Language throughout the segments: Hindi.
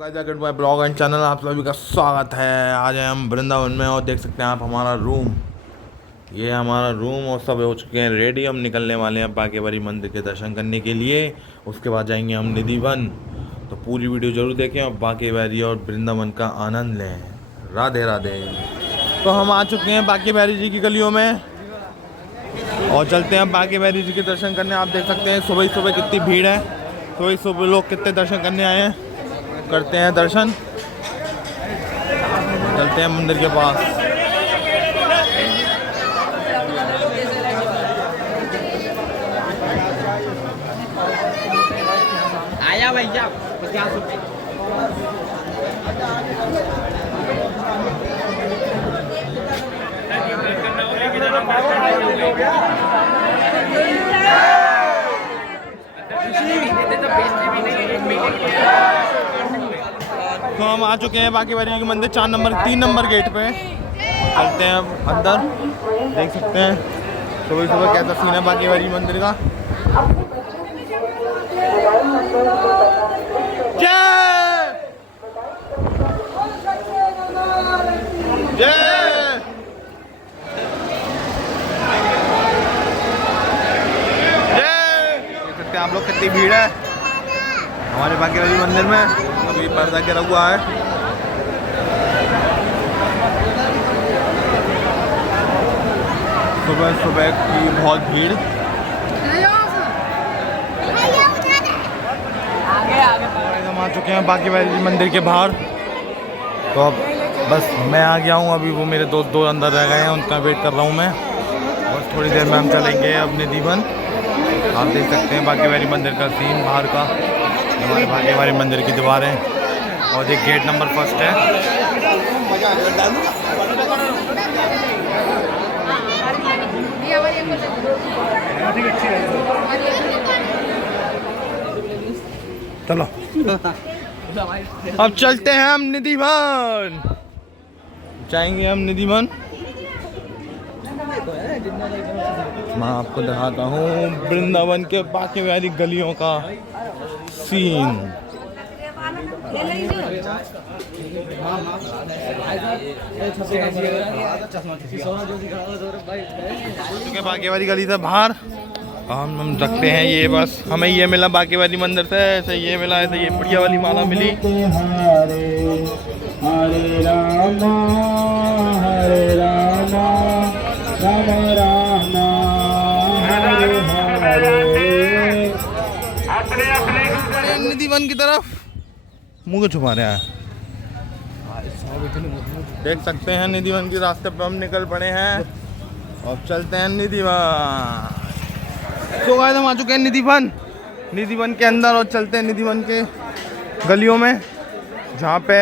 Guys welcome to my blog and channel. आप सभी का स्वागत है। आज हैं हम वृंदावन में और देख सकते हैं आप हमारा रूम। ये है हमारा रूम और सब हो चुके हैं रेडी। हम निकलने वाले हैं बांके मंदिर के दर्शन करने के लिए। उसके बाद जाएंगे हम निधि वन। तो पूरी वीडियो जरूर देखें और बांके और वृंदावन का आनंद लें। राधे राधे। तो हम आ चुके हैं बांके जी की गलियों में और चलते हैं बांके जी के दर्शन करने। आप देख सकते हैं सुबह सुबह कितनी भीड़ है। सुबह सुबह लोग कितने दर्शन करने आए हैं। करते हैं दर्शन, चलते हैं मंदिर के पास। आया भैया 50 रुपये। तो हम आ चुके हैं बांके के मंदिर 3 नंबर गेट पे। चलते हैं अब अंदर। देख सकते हैं सुबह सुबह कैसा सीन है बांके मंदिर का। जय जय। देख सकते हैं आप लोग कितनी भीड़ है हमारे बांके मंदिर में। अभी पर्दा गिरा हुआ है। सुबह सुबह की बहुत भीड़। हम आ चुके हैं बांके मंदिर के बाहर। तो अब बस मैं आ गया हूँ। अभी वो मेरे दोस्त दो अंदर रह गए हैं, उनका वेट कर रहा हूँ मैं। बस थोड़ी देर में हम चलेंगे अब निधि वन। आप देख सकते हैं बांके मंदिर का सीन बाहर का। हमारे बांके मंदिर की दीवारें और एक गेट नंबर 1 है। चलो अब चलते हैं हम निधि वन। जाएंगे हम निधि वन। मैं आपको दिखाता हूँ वृंदावन के बांके गलियों का सीन। बांके गली से बाहर हम रखते हैं ये। बस हमें ये मिला बांके मंदिर से, ऐसे ये मिला, ऐसे ये बढ़िया वाली माला मिली। हरे रामा राम राम हरे हरे। निधि वन की तरफ मुँह छुपा रहा है। देख सकते हैं निधि वन के रास्ते पे हम निकल पड़े हैं और चलते हैं निधि वन। तो गाइस हम आ चुके हैं निधि वन के अंदर और चलते हैं निधि वन के गलियों में, जहाँ पे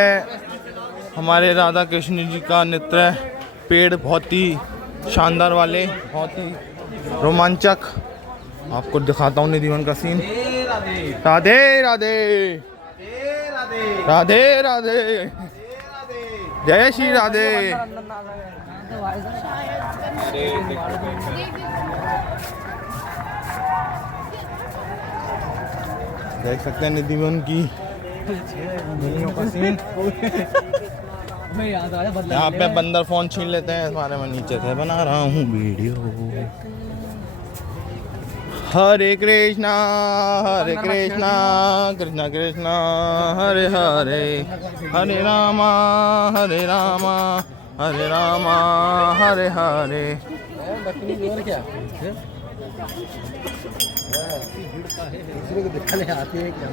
हमारे राधा कृष्ण जी का नृत्य पेड़ बहुत ही शानदार वाले, बहुत ही रोमांचक। आपको दिखाता हूँ निधि वन का सीन। राधे राधे राधे राधे जय श्री राधे। देख सकते हैं निधि वन की का सीन। यहाँ पे बंदर फोन छीन लेते हैं हमारे। मैं नीचे से बना रहा हूँ वीडियो। हरे कृष्णा कृष्णा कृष्णा हरे हरे, हरे रामा हरे रामा हरे रामा हरे हरे। दूसरे को दिखाने आते हैं क्या?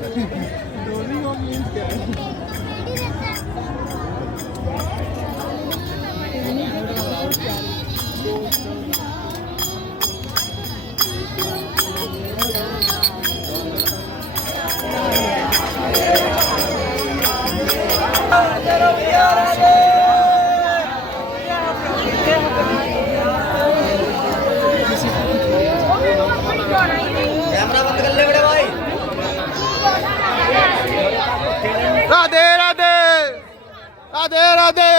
कैमरा बंद कर ले बड़े भाई। राधे राधे राधे राधे।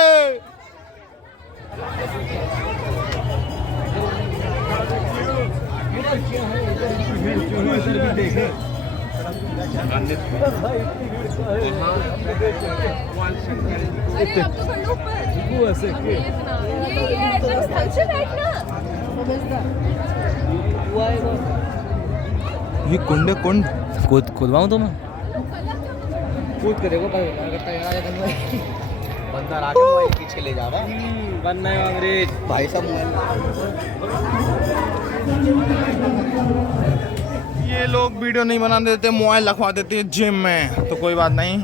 मंदिर अरे अब तो कर लो ऊपर ये एकदम स्थल से बैठना ये कुंड है, कुंड खुदवाऊँ तो मैं कूद के देखो बंदा आके मोबाइल पीछे ले जा रहा बनना है अंग्रेज भाई साहब ये लोग वीडियो नहीं बनाने देते, मोबाइल रखवा देते हैं जिम में, तो कोई बात नहीं।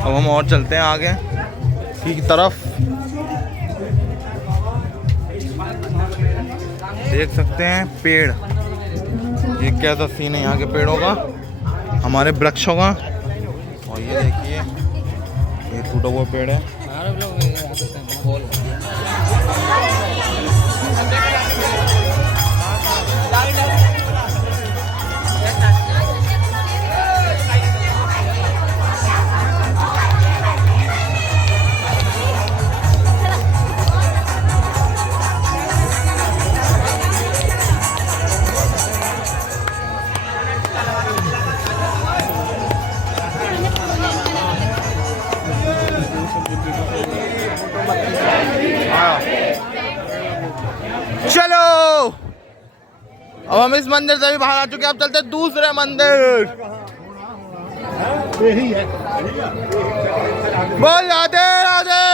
अब हम और चलते हैं आगे की तरफ। देख सकते हैं पेड़, ये कैसा सीन है यहाँ के पेड़ों का, हमारे वृक्षों का। और ये देखिए ये टूटा हुआ पेड़ है। चलो अब हम इस मंदिर से भी बाहर आ चुके हैं, अब चलते हैं दूसरे मंदिर। बोल राधे राधे।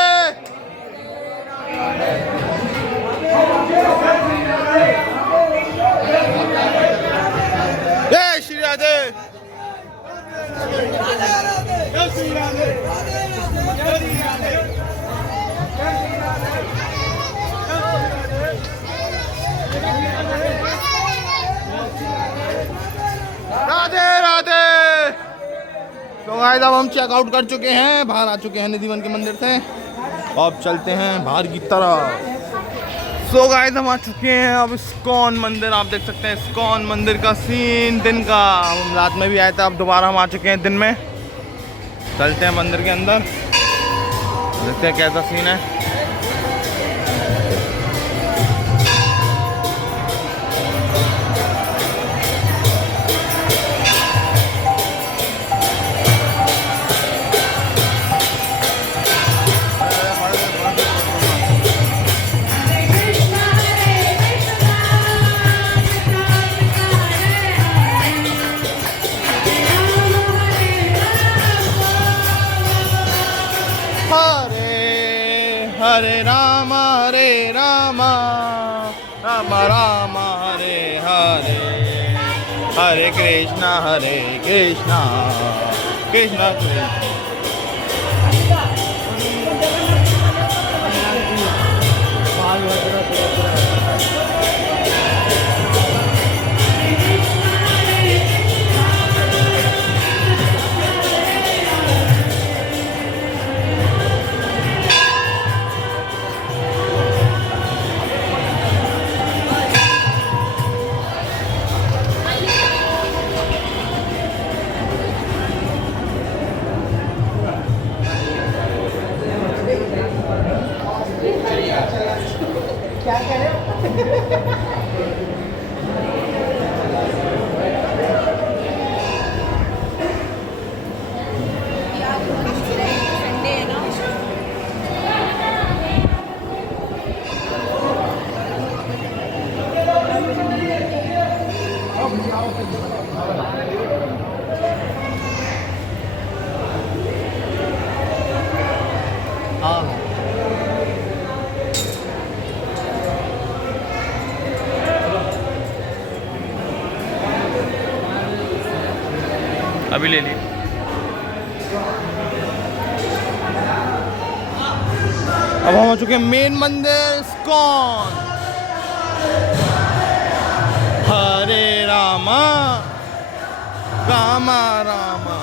जय श्री राधे। राधे राधे। तो गाइस अब हम चेकआउट कर चुके हैं, बाहर आ चुके हैं निधिवन के मंदिर से। अब चलते हैं बाहर की तरफ। सो गाइस हम आ चुके हैं अब इस्कॉन मंदिर। आप देख सकते हैं इस्कॉन मंदिर का सीन दिन का। हम रात में भी आए थे, अब दोबारा हम आ चुके हैं दिन में। चलते हैं मंदिर के अंदर, देखते हैं कैसा सीन है। हरे राम राम राम हरे हरे, हरे कृष्णा कृष्णा कृष्णा। अभी ले ली। अब हम आ चुके हैं मेन मंदिर इस्कॉन। हरे रामा रामा रामा